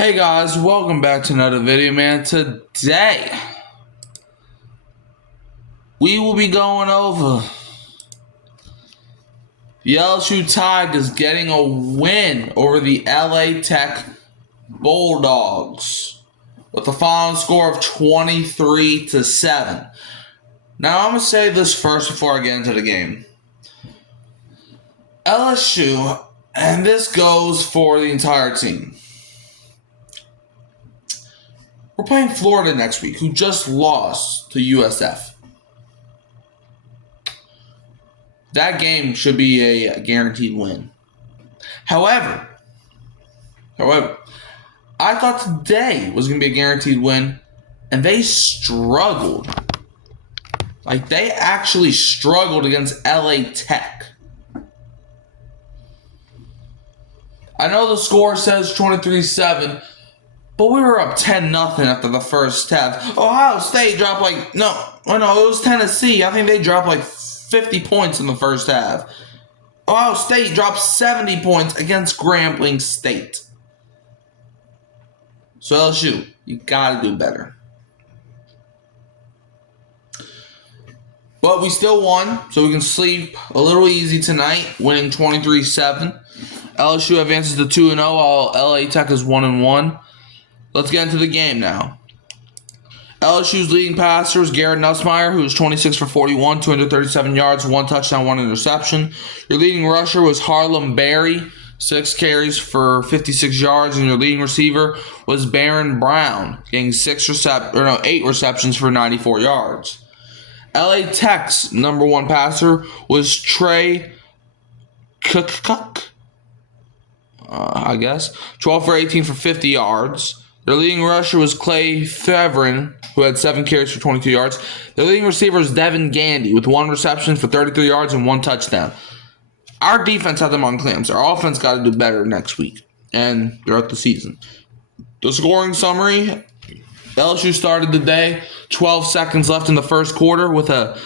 Hey guys, welcome back to another video, man. Today, we will be going over the LSU Tigers getting a win over the LA Tech Bulldogs with a final score of 23-7. Now, I'm going to say this first before I get into the game. LSU, and this goes for the entire team. We're playing Florida next week, who just lost to USF. That game should be a guaranteed win. However, I thought today was going to be a guaranteed win, and they struggled. Like, they actually struggled against LA Tech. I know the score says 23-7, but we were up 10-0 after the first half. Ohio State dropped it was Tennessee. I think they dropped like 50 points in the first half. Ohio State dropped 70 points against Grambling State. So LSU, you gotta do better. But we still won, so we can sleep a little easy tonight, winning 23-7. LSU advances to 2-0, while LA Tech is 1-1. Let's get into the game now. LSU's leading passer was Garrett Nussmeier, who was 26 for 41, 237 yards, 1 touchdown, 1 interception. Your leading rusher was Harlem Berry, 6 carries for 56 yards, and your leading receiver was Baron Brown, getting 8 receptions for 94 yards. LA Tech's number 1 passer was Trey Cook, 12 for 18 for 50 yards. Their leading rusher was Clay Fevrin, who had 7 carries for 22 yards. Their leading receiver was Devin Gandy, with 1 reception for 33 yards and 1 touchdown. Our defense had them on clamps. Our offense got to do better next week and throughout the season. The scoring summary: LSU started the day, 12 seconds left in the first quarter, with a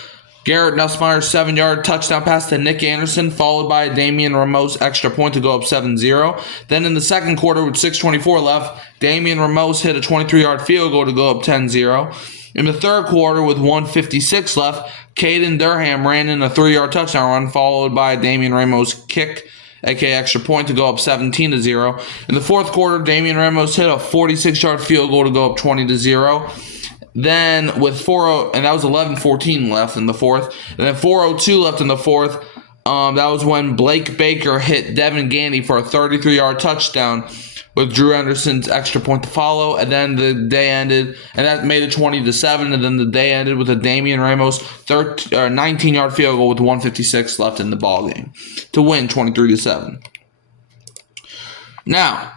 Garrett Nussmeier 7-yard touchdown pass to Nick Anderson, followed by a Damian Ramos extra point to go up 7-0. Then in the second quarter, with 6:24 left, Damian Ramos hit a 23-yard field goal to go up 10-0. In the third quarter, with 1:56 left, Caden Durham ran in a 3-yard touchdown run, followed by a Damian Ramos kick, aka extra point, to go up 17-0. In the fourth quarter, Damian Ramos hit a 46-yard field goal to go up 20-0. Then with and that was 11:14 left in the fourth. And then 4:02 left in the fourth. That was when Blake Baker hit Devin Gandy for a 33-yard touchdown with Drew Anderson's extra point to follow. And then the day ended, and that made it 20-7. And then the day ended with a Damian Ramos 19-yard field goal with 1:56 left in the ball game to win 23-7. Now,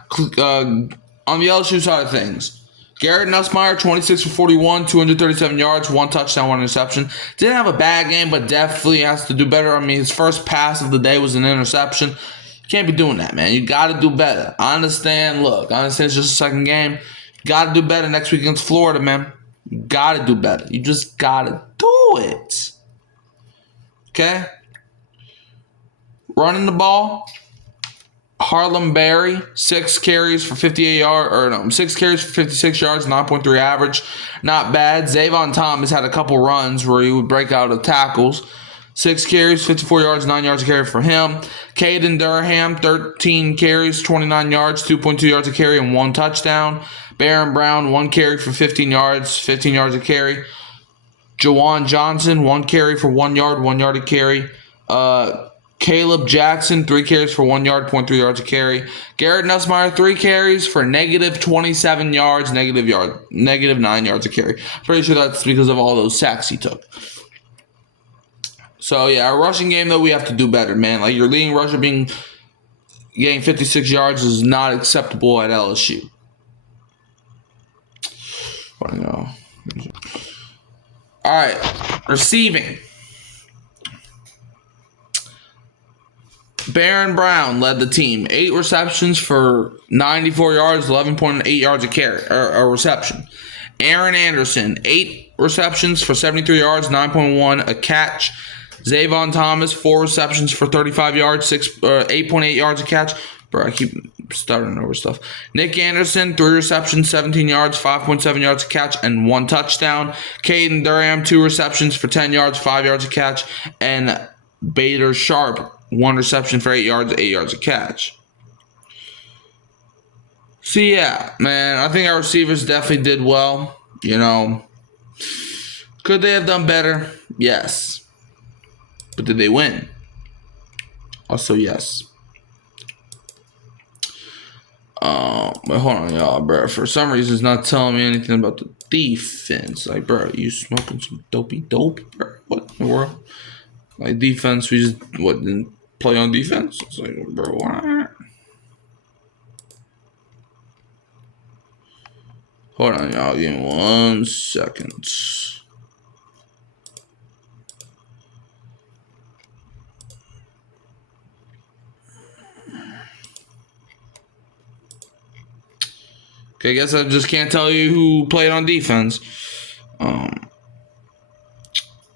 on the LSU side of things, Garrett Nussmeier, 26 for 41, 237 yards, 1 touchdown, 1 interception. Didn't have a bad game, but definitely has to do better. I mean, his first pass of the day was an interception. You can't be doing that, man. You got to do better. I understand it's just a second game. You got to do better next week against Florida, man. You got to do better. You just got to do it. Okay? Running the ball, Harlem Berry, 6 carries for 6 carries for 56 yards, 9.3 average. Not bad. Zavon Thomas had a couple runs where he would break out of tackles. 6 carries, 54 yards, 9 yards a carry for him. Caden Durham, 13 carries, 29 yards, 2.2 yards a carry, and 1 touchdown. Baron Brown, 1 carry for 15 yards, 15 yards a carry. Jawan Johnson, 1 carry for 1 yard, 1 yard a carry. Caleb Jackson, 3 carries for 1 yard, 0.3 yards a carry. Garrett Nussmeier, 3 carries for negative 27 yards, negative 9 yards a carry. Pretty sure that's because of all those sacks he took. So, yeah, our rushing game, though, we have to do better, man. Like, your leading rusher getting 56 yards is not acceptable at LSU. I know. All right, receiving. Baron Brown led the team. 8 receptions for 94 yards, 11.8 yards a carry, or a reception. Aaron Anderson, 8 receptions for 73 yards, 9.1 a catch. Zavon Thomas, 4 receptions for 35 yards, 8.8 yards a catch. Bro, I keep starting over stuff. Nick Anderson, 3 receptions, 17 yards, 5.7 yards a catch, and 1 touchdown. Caden Durham, 2 receptions for 10 yards, 5 yards a catch. And Bader Sharp, 1 reception for 8 yards, 8 yards a catch. So, yeah, man, I think our receivers definitely did well. You know, could they have done better? Yes. But did they win? Also, yes. But hold on, y'all, bro. For some reason, it's not telling me anything about the defense. Like, bro, you smoking some dopey dope, bro? What in the world? Like, defense, we just, didn't play on defense? It's like, bro, what? Hold on, y'all. Give me 1 second. Okay, I guess I just can't tell you who played on defense.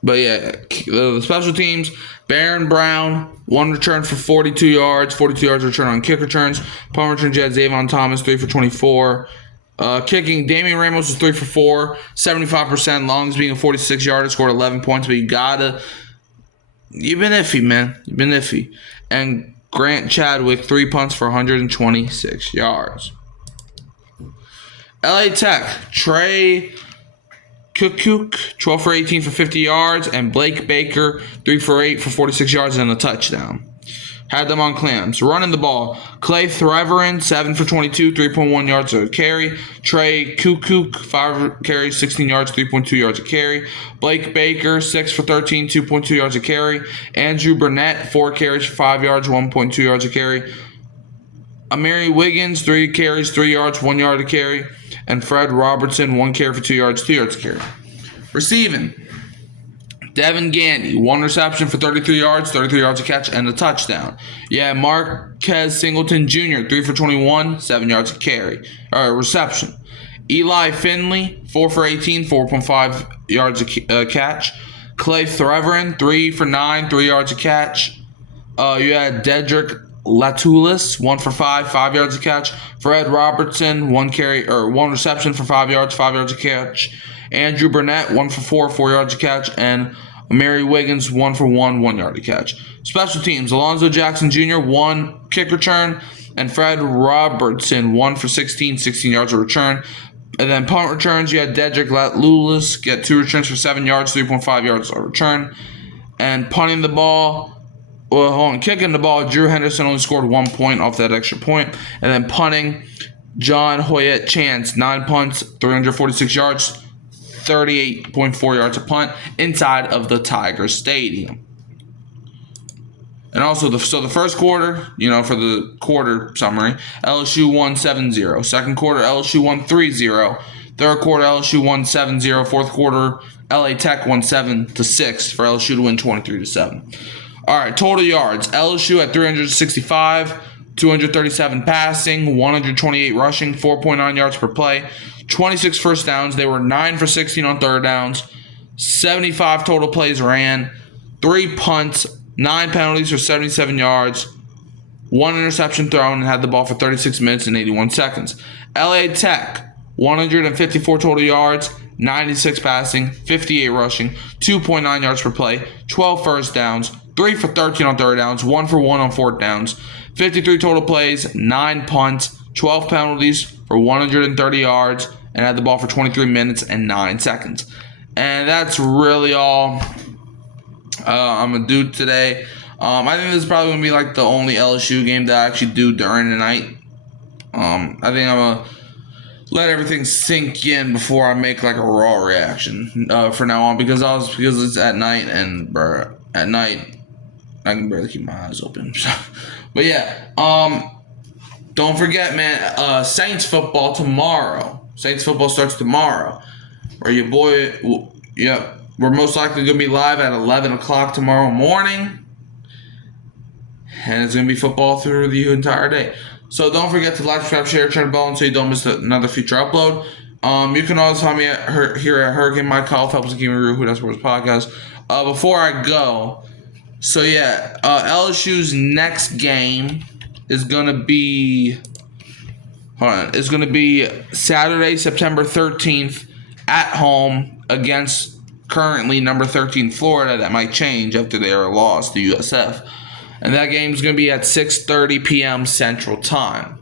But yeah, the special teams, Baron Brown, 1 return for 42 yards, 42 yards return on kick returns. Punt returns, you had Zavon Thomas, 3 for 24. Kicking, Damian Ramos was 3 for 4, 75%. Longs being a 46-yarder, scored 11 points, but you've been iffy, man. You've been iffy. And Grant Chadwick, 3 punts for 126 yards. LA Tech, Trey Cook, 12 for 18 for 50 yards, and Blake Baker, 3 for 8 for 46 yards and a touchdown. Had them on clams. Running the ball, Clay Threverin, 7 for 22, 3.1 yards a carry. Trey Cook, 5 carries, 16 yards, 3.2 yards a carry. Blake Baker, 6 for 13, 2.2 yards a carry. Andrew Burnett, 4 carries, 5 yards, 1.2 yards a carry. Amari Wiggins, 3 carries, 3 yards, 1 yard a carry. And Fred Robertson, 1 carry for 2 yards, 2 yards a carry. Receiving, Devin Gandy, 1 reception for 33 yards a catch, and a touchdown. Yeah, Marquez Singleton Jr., 3 for 21, 7 yards a carry, reception. Eli Finley, 4 for 18, 4.5 yards a catch. Clay Threverin, 3 for 9, 3 yards a catch. You had Dedrick Latulis, 1 for 5, 5 yards a catch. Fred Robertson, 1 reception for 5 yards a catch. Andrew Burnett, 1 for 4, 4 yards a catch. And Amari Wiggins, 1 for 1 yard a catch. Special teams, Alonzo Jackson Jr., 1 kick return. And Fred Robertson, 1 for 16 yards a return. And then punt returns, you had Dedrick Latulis get 2 returns for 7 yards, 3.5 yards a return. And punting the ball, kicking the ball, Drew Henderson only scored 1 point off that extra point. And then punting, John Hoyt Chance, 9 punts, 346 yards, 38.4 yards a punt inside of the Tiger Stadium. And also, the first quarter, for the quarter summary, LSU won 7-0. Second quarter, LSU won 3-0. Third quarter, LSU won 7-0. Fourth quarter, LA Tech won 7-6 for LSU to win 23-7. All right, total yards. LSU at 365, 237 passing, 128 rushing, 4.9 yards per play, 26 first downs. They were 9 for 16 on third downs, 75 total plays ran, 3 punts, 9 penalties for 77 yards, 1 interception thrown, and had the ball for 36 minutes and 81 seconds. LA Tech, 154 total yards, 96 passing, 58 rushing, 2.9 yards per play, 12 first downs, 3 for 13 on third downs, 1 for 1 on fourth downs, 53 total plays, 9 punts, 12 penalties for 130 yards, and had the ball for 23 minutes and 9 seconds. And that's really all I'm going to do today. I think this is probably going to be like the only LSU game that I actually do during the night. I think I'm going to let everything sink in before I make like a raw reaction for now on, because it's at night, and at night I can barely keep my eyes open. But yeah, don't forget, man, Saints football tomorrow. Saints football starts tomorrow. Where your boy, we're most likely going to be live at 11 o'clock tomorrow morning. And it's going to be football through the entire day. So don't forget to like, subscribe, share, turn the bell on so you don't miss another future upload. You can always find me here at Hurricane Mike Call, Phelps and Kimmy Who That's Sports Podcast. Before I go, so yeah, LSU's next game is going to be Saturday, September 13th at home against currently number 13 Florida. That might change after their loss to USF. And that game is going to be at 6:30 p.m. Central Time.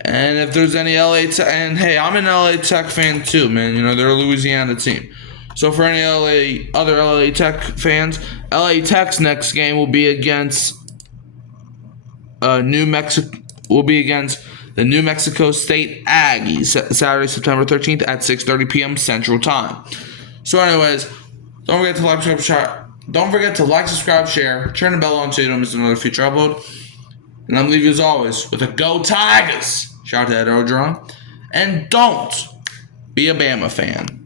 And if there's any and hey, I'm an LA Tech fan too, man. You know, they're a Louisiana team. So for any other LA Tech fans, LA Tech's next game will be against New Mexico. Will be against the New Mexico State Aggies, Saturday, September 13th at 6:30 p.m. Central Time. So anyways, don't forget to like, subscribe, share, turn the bell on so you don't miss another future upload. And I'm leaving you as always with a Go Tigers! Shout out to Ed Orgeron. And don't be a Bama fan.